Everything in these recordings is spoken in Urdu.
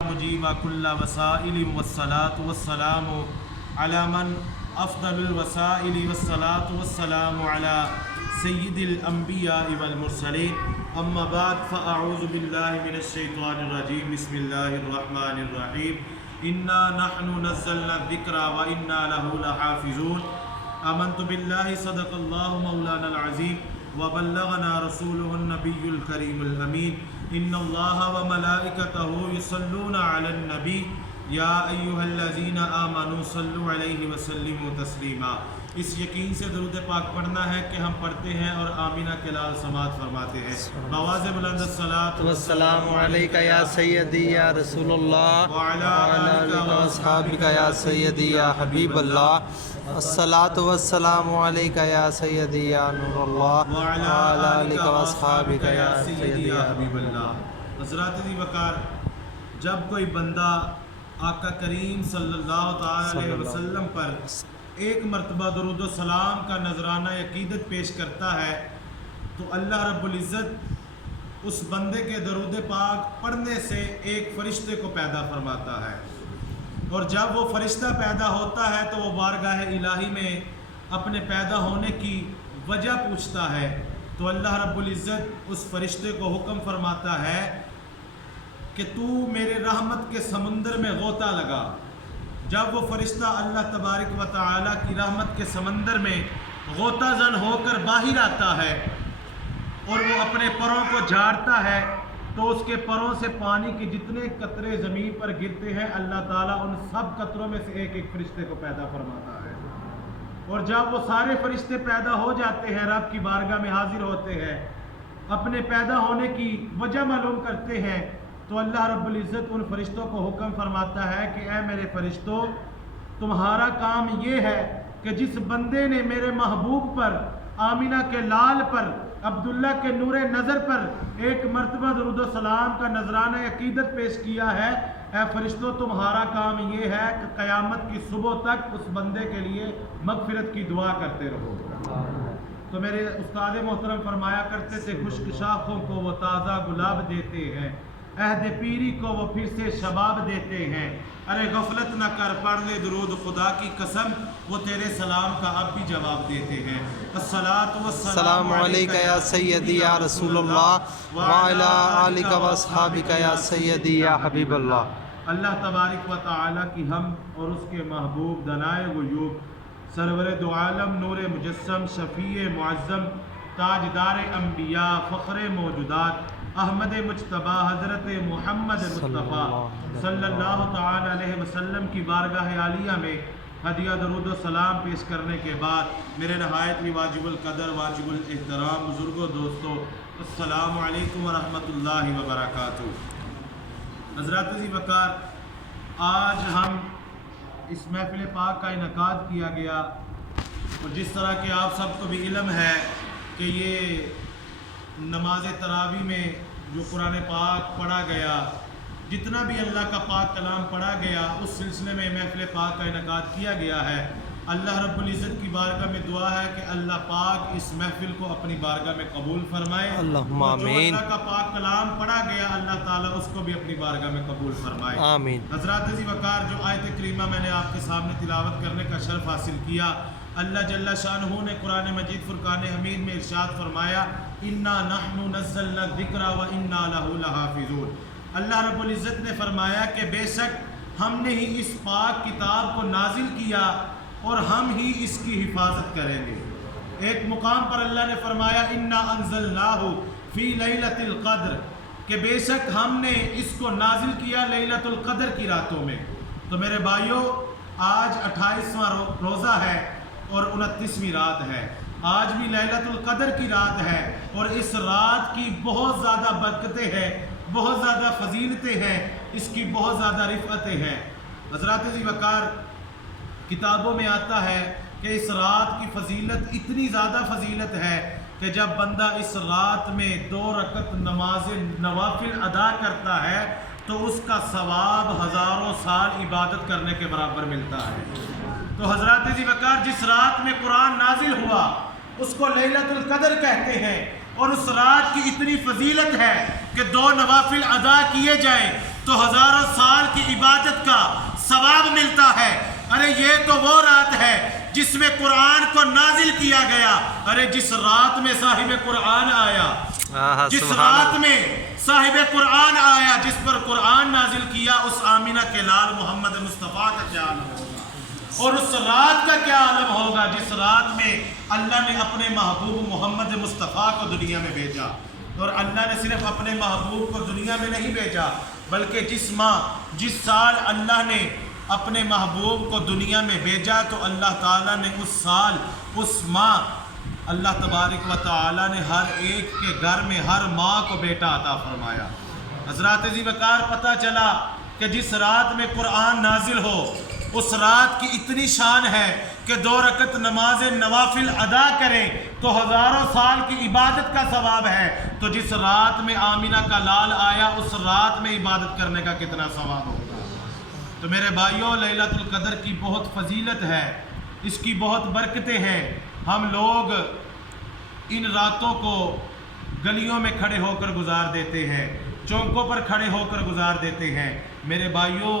مجيب كل وسائل والصلاة والسلام على من أفضل الوسائل والصلاة والسلام على سيد الأنبياء والمرسلين أما بعد فأعوذ بالله من الشيطان الرجيم بسم الله الرحمن الرحيم إنا نحن نزلنا الذكر وإنا له لحافظون آمنت بالله صدق الله مولانا العظيم وبلغنا رسوله النبي الكريم الأمين إن الله وملائكته يصلون على النبي یا ایھا الذین آمنوا صلوا علیہ وسلموا تسلیما۔ اس یقین سے درود پاک پڑھنا ہے کہ ہم پڑھتے ہیں اور آمینہ کے لال سماعت فرماتے ہیں۔ بآواز بلند الصلاۃ والسلام علیک یا سیدی یا رسول اللہ وعلی آلک و اصحابک یا سیدی یا حبیب اللہ، الصلاۃ والسلام علیک یا سیدی یا نور اللہ وعلی آلک و اصحابک یا سیدی یا حبیب اللہ۔ حضرات ذی وقار، جب کوئی بندہ آقا کریم صلی اللہ تعالی علیہ وسلم پر ایک مرتبہ درود و سلام کا نذرانہ عقیدت پیش کرتا ہے تو اللہ رب العزت اس بندے کے درود پاک پڑھنے سے ایک فرشتے کو پیدا فرماتا ہے، اور جب وہ فرشتہ پیدا ہوتا ہے تو وہ بارگاہ الہی میں اپنے پیدا ہونے کی وجہ پوچھتا ہے، تو اللہ رب العزت اس فرشتے کو حکم فرماتا ہے کہ تو میرے رحمت کے سمندر میں غوطہ لگا۔ جب وہ فرشتہ اللہ تبارک و تعالیٰ کی رحمت کے سمندر میں غوطہ زن ہو کر باہر آتا ہے اور وہ اپنے پروں کو جھاڑتا ہے تو اس کے پروں سے پانی کے جتنے قطرے زمین پر گرتے ہیں اللہ تعالیٰ ان سب قطروں میں سے ایک ایک فرشتے کو پیدا فرماتا ہے، اور جب وہ سارے فرشتے پیدا ہو جاتے ہیں، رب کی بارگاہ میں حاضر ہوتے ہیں، اپنے پیدا ہونے کی وجہ معلوم کرتے ہیں، تو اللہ رب العزت ان فرشتوں کو حکم فرماتا ہے کہ اے میرے فرشتوں، تمہارا کام یہ ہے کہ جس بندے نے میرے محبوب پر، آمینہ کے لال پر، عبداللہ کے نور نظر پر ایک مرتبہ درود و سلام کا نذرانہ عقیدت پیش کیا ہے، اے فرشتوں تمہارا کام یہ ہے کہ قیامت کی صبح تک اس بندے کے لیے مغفرت کی دعا کرتے رہو۔ تو میرے استاد محترم فرمایا کرتے تھے، خشک شاخوں کو وہ تازہ گلاب دیتے ہیں، عہد پیری کو وہ پھر سے شباب دیتے ہیں، ارے غفلت نہ کر پڑھ لے درود خدا کی قسم، وہ تیرے سلام کا اب بھی جواب دیتے ہیں۔ الصلاۃ السلام علیک یا سیدی یا رسول اللہ وعلی آلک و اصحابک یا سیدی یا حبیب اللہ۔ اللہ تبارک و تعالیٰ کی حمد اور اس کے محبوب دنائے غیوب، سرور دو عالم، نور مجسم، شفیع معظم، تاجدار انبیاء، فخر موجودات، احمد مجتبی حضرت محمد مصطفیٰ صلی اللہ تعالی علیہ وسلم کی بارگاہ عالیہ میں ہدیہ درود و سلام پیش کرنے کے بعد میرے نہایت ہی واجب القدر، واجب الاحترام بزرگوں، دوستوں، السلام علیکم ورحمۃ اللہ وبرکاتہ۔ حضرات ذی وقار، آج ہم اس محفل پاک کا انعقاد کیا گیا، اور جس طرح کہ آپ سب کو بھی علم ہے کہ یہ نماز تراویح میں جو قرآن پاک پڑھا گیا، جتنا بھی اللہ کا پاک کلام پڑھا گیا، اس سلسلے میں محفل پاک کا انعقاد کیا گیا ہے۔ اللہ رب العزت کی بارگاہ میں دعا ہے کہ اللہ پاک اس محفل کو اپنی بارگاہ میں قبول فرمائے، اللہم اور جو آمین۔ اللہ کا پاک کلام پڑھا گیا اللہ تعالیٰ اس کو بھی اپنی بارگاہ میں قبول فرمائے، آمین۔ حضرات ذی وقار، جو آیت کریمہ میں نے آپ کے سامنے تلاوت کرنے کا شرف حاصل کیا، اللہ جل شانہ نے قرآن مجید فرقان حمید میں ارشاد فرمایا، انا نحن نزلنا الذکر وانا لہ لحافظون۔ اللہ رب العزت نے فرمایا کہ بے شک ہم نے ہی اس پاک کتاب کو نازل کیا اور ہم ہی اس کی حفاظت کریں گے۔ ایک مقام پر اللہ نے فرمایا، انا انزلناہ فی لیلۃ القدر، کہ بے شک ہم نے اس کو نازل کیا لیلۃ القدر کی راتوں میں۔ تو میرے بھائیوں، آج 28واں روزہ ہے اور 29ویں رات ہے، آج بھی لیلۃ القدر کی رات ہے، اور اس رات کی بہت زیادہ برکتیں ہیں، بہت زیادہ فضیلتیں ہیں، اس کی بہت زیادہ رفعتیں ہیں۔ حضرات ذی وقار، کتابوں میں آتا ہے کہ اس رات کی فضیلت اتنی زیادہ فضیلت ہے کہ جب بندہ اس رات میں 2 رکعت نماز نوافل ادا کرتا ہے تو اس کا ثواب ہزاروں سال عبادت کرنے کے برابر ملتا ہے۔ تو حضرات ذی وقار، جس رات میں قرآن نازل ہوا اس کو لیلۃ القدر کہتے ہیں، اور اس رات کی اتنی فضیلت ہے کہ 2 نوافل ادا کیے جائیں تو ہزاروں سال کی عبادت کا ثواب ملتا ہے۔ ارے یہ تو وہ رات ہے جس میں قرآن کو نازل کیا گیا۔ ارے جس رات میں صاحب قرآن آیا، جس رات میں صاحب قرآن آیا، جس پر قرآن نازل کیا، اس آمینہ کے لال محمد مصطفیٰ کا کیا عالم ہوگا، اور اس رات کا کیا عالم ہوگا جس رات میں اللہ نے اپنے محبوب محمد مصطفیٰ کو دنیا میں بھیجا۔ اور اللہ نے صرف اپنے محبوب کو دنیا میں نہیں بھیجا، بلکہ جس سال اللہ نے اپنے محبوب کو دنیا میں بھیجا، تو اللہ تعالیٰ نے اس سال، اس ماہ، اللہ تبارک و تعالیٰ نے ہر ایک کے گھر میں ہر ماں کو بیٹا عطا فرمایا۔ حضرات ذی وقار پتہ چلا کہ جس رات میں قرآن نازل ہو، اس رات کی اتنی شان ہے کہ 2 رکعت نماز نوافل ادا کریں تو ہزاروں سال کی عبادت کا ثواب ہے۔ تو جس رات میں آمینہ کا لال آیا، اس رات میں عبادت کرنے کا کتنا ثواب ہوگا۔ تو میرے بھائیوں، لیلۃ القدر کی بہت فضیلت ہے، اس کی بہت برکتیں ہیں۔ ہم لوگ ان راتوں کو گلیوں میں کھڑے ہو کر گزار دیتے ہیں، چوکوں پر کھڑے ہو کر گزار دیتے ہیں۔ میرے بھائیوں،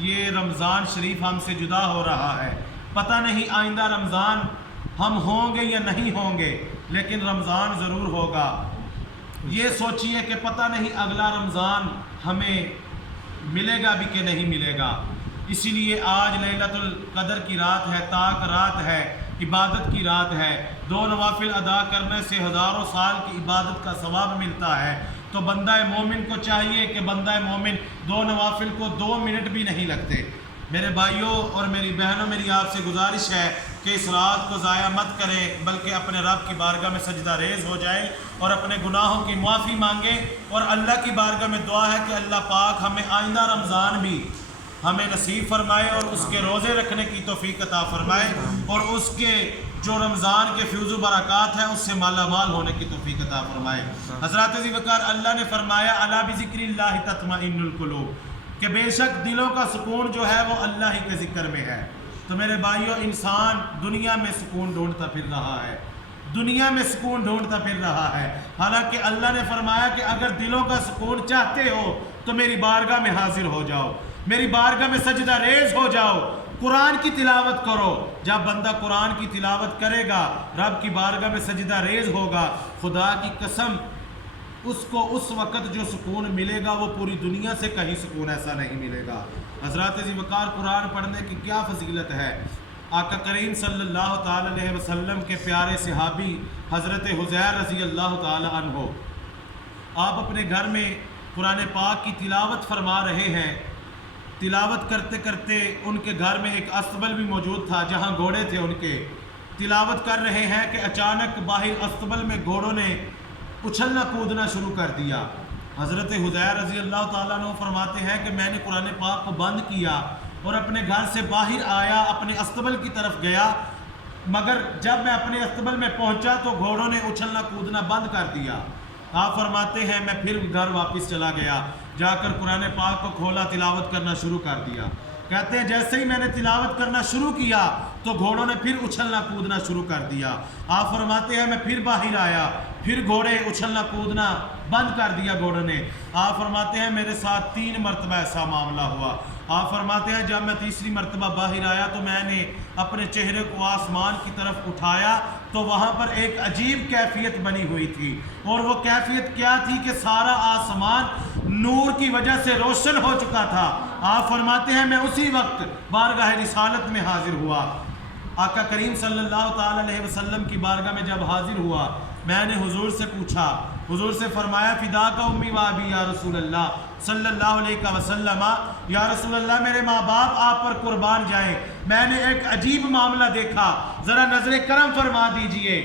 یہ رمضان شریف ہم سے جدا ہو رہا ہے، پتہ نہیں آئندہ رمضان ہم ہوں گے یا نہیں ہوں گے، لیکن رمضان ضرور ہوگا۔ یہ سوچئے کہ پتہ نہیں اگلا رمضان ہمیں ملے گا بھی کہ نہیں ملے گا۔ اسی لیے آج لیلۃ القدر کی رات ہے، تاک رات ہے، عبادت کی رات ہے۔ 2 نوافل ادا کرنے سے ہزاروں سال کی عبادت کا ثواب ملتا ہے۔ تو بندہ مومن کو چاہیے کہ بندہ مومن 2 نوافل کو 2 منٹ بھی نہیں لگتے۔ میرے بھائیوں اور میری بہنوں، میری آپ سے گزارش ہے کہ اس رات کو ضائع مت کریں، بلکہ اپنے رب کی بارگاہ میں سجدہ ریز ہو جائیں اور اپنے گناہوں کی معافی مانگیں، اور اللہ کی بارگاہ میں دعا ہے کہ اللہ پاک ہمیں آئندہ رمضان بھی ہمیں نصیب فرمائے اور اس کے روزے رکھنے کی توفیق عطا فرمائے، اور اس کے جو رمضان کے فیض و برکات ہیں اس سے مالا مال ہونے کی توفیق عطا فرمائے۔ حضرات ذی وقار، اللہ نے فرمایا الا بذکر اللہ تطمئن القلوب، کہ بے شک دلوں کا سکون جو ہے وہ اللہ ہی کے ذکر میں ہے۔ تو میرے بھائیوں، انسان دنیا میں سکون ڈھونڈتا پھر رہا ہے، دنیا میں سکون ڈھونڈتا پھر رہا ہے، حالانکہ اللہ نے فرمایا کہ اگر دلوں کا سکون چاہتے ہو تو میری بارگاہ میں حاضر ہو جاؤ، میری بارگاہ میں سجدہ ریز ہو جاؤ، قرآن کی تلاوت کرو۔ جب بندہ قرآن کی تلاوت کرے گا، رب کی بارگاہ میں سجدہ ریز ہوگا، خدا کی قسم اس کو اس وقت جو سکون ملے گا وہ پوری دنیا سے کہیں سکون ایسا نہیں ملے گا۔ حضرات ذی وقار، قرآن پڑھنے کی کیا فضیلت ہے۔ آقا کریم صلی اللہ تعالی علیہ وسلم کے پیارے صحابی حضرت حذیر رضی اللہ تعالی عنہ، آپ اپنے گھر میں قرآن پاک کی تلاوت فرما رہے ہیں۔ تلاوت کرتے کرتے ان کے گھر میں ایک استبل بھی موجود تھا جہاں گھوڑے تھے ان کے۔ تلاوت کر رہے ہیں کہ اچانک باہر استبل میں گھوڑوں نے اچھلنا کودنا شروع کر دیا۔ حضرت حذیر رضی اللہ تعالیٰ عنہ فرماتے ہیں کہ میں نے قرآن پاک کو بند کیا اور اپنے گھر سے باہر آیا، اپنے استبل کی طرف گیا، مگر جب میں اپنے استبل میں پہنچا تو گھوڑوں نے اچھلنا کودنا بند کر دیا۔ آپ فرماتے ہیں میں پھر گھر واپس چلا گیا، جا کر قرآن پاک کو کھولا، تلاوت کرنا شروع کر دیا۔ کہتے ہیں جیسے ہی میں نے تلاوت کرنا شروع کیا تو گھوڑوں نے پھر اچھلنا کودنا شروع کر دیا۔ آپ فرماتے ہیں میں پھر باہر آیا، پھر گھوڑے اچھلنا کودنا بند کر دیا گھوڑوں نے۔ آپ فرماتے ہیں میرے ساتھ 3 مرتبہ ایسا معاملہ ہوا۔ آپ فرماتے ہیں جب میں تیسری مرتبہ باہر آیا تو میں نے اپنے چہرے کو آسمان کی طرف اٹھایا تو وہاں پر ایک عجیب کیفیت بنی ہوئی تھی، اور وہ کیفیت کیا تھی کہ سارا آسمان نور کی وجہ سے روشن ہو چکا تھا۔ آپ فرماتے ہیں میں اسی وقت بارگاہ رسالت میں حاضر ہوا۔ آقا کریم صلی اللہ تعالی علیہ وسلم کی بارگاہ میں جب حاضر ہوا، میں نے حضور سے پوچھا، حضور سے فرمایا فداک امی و ابی یا رسول اللہ صلی اللہ علیہ وسلم، یا رسول اللہ میرے ماں باپ آپ پر قربان جائیں، میں نے ایک عجیب معاملہ دیکھا، ذرا نظر کرم فرما دیجئے۔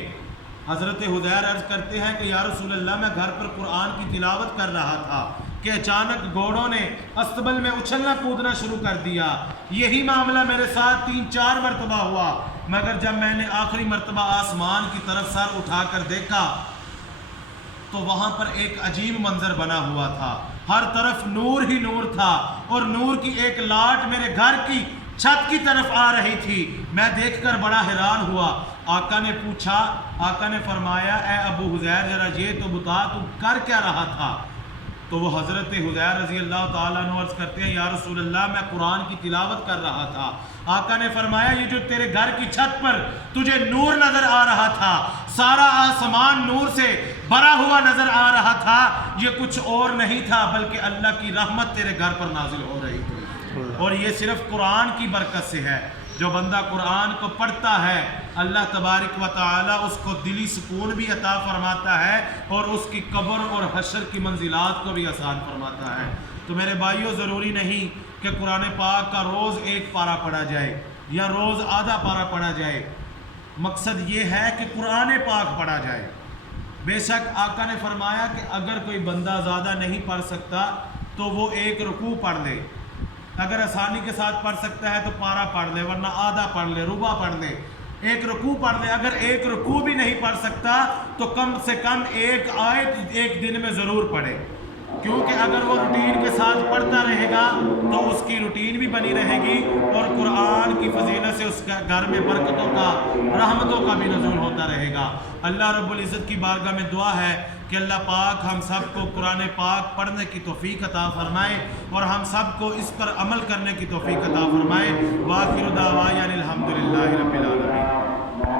حضرت حذیر عرض کرتے ہیں کہ یا رسول اللہ میں گھر پر قرآن کی تلاوت کر رہا تھا کہ اچانک گھوڑوں نے استبل میں اچھلنا کودنا شروع کر دیا۔ یہی معاملہ میرے ساتھ 3-4 مرتبہ ہوا، مگر جب میں نے آخری مرتبہ آسمان کی طرف سر اٹھا کر دیکھا تو وہاں پر ایک عجیب منظر بنا ہوا تھا، ہر طرف نور ہی نور تھا، اور نور کی ایک لاٹ میرے گھر کی چھت کی طرف آ رہی تھی۔ میں دیکھ کر بڑا حیران ہوا۔ آقا نے پوچھا، آقا نے فرمایا اے ابو حذیر ذرا یہ تو بتا تو کر کیا رہا تھا؟ تو وہ حضرت حذیر رضی اللہ تعالیٰ عنہ عرض کرتے ہیں یا رسول اللہ میں قرآن کی تلاوت کر رہا تھا، آقا نے فرمایا یہ جو تیرے گھر کی چھت پر تجھے نور نظر آ رہا تھا، سارا آسمان نور سے بھرا ہوا نظر آ رہا تھا، یہ کچھ اور نہیں تھا بلکہ اللہ کی رحمت تیرے گھر پر نازل ہو رہی تھی، اور یہ صرف قرآن کی برکت سے ہے۔ جو بندہ قرآن کو پڑھتا ہے اللہ تبارک و تعالی اس کو دلی سکون بھی عطا فرماتا ہے اور اس کی قبر اور حشر کی منزلات کو بھی آسان فرماتا ہے۔ تو میرے بھائیوں، ضروری نہیں کہ قرآن پاک کا روز ایک پارہ پڑھا جائے یا روز آدھا پارہ پڑھا جائے، مقصد یہ ہے کہ قرآن پاک پڑھا جائے۔ بے شک آقا نے فرمایا کہ اگر کوئی بندہ زیادہ نہیں پڑھ سکتا تو وہ ایک رکوع پڑھ لے، اگر آسانی کے ساتھ پڑھ سکتا ہے تو پارہ پڑھ لے، ورنہ آدھا پڑھ لے، ربع پڑھ لے، ایک رکوع پڑھ لے۔ اگر ایک رکوع بھی نہیں پڑھ سکتا تو کم سے کم ایک آیت ایک دن میں ضرور پڑھے، کیونکہ اگر وہ روٹین کے ساتھ پڑھتا رہے گا تو اس کی روٹین بھی بنی رہے گی اور قرآن کی فضیلت سے اس کا گھر میں برکتوں کا، رحمتوں کا بھی نزول ہوتا رہے گا۔ اللہ رب العزت کی بارگاہ میں دعا ہے کہ اللہ پاک ہم سب کو قرآن پاک پڑھنے کی توفیق عطا فرمائے اور ہم سب کو اس پر عمل کرنے کی توفیق عطا فرمائے۔ وآخر دعوانا الحمدللہ رب العالمین۔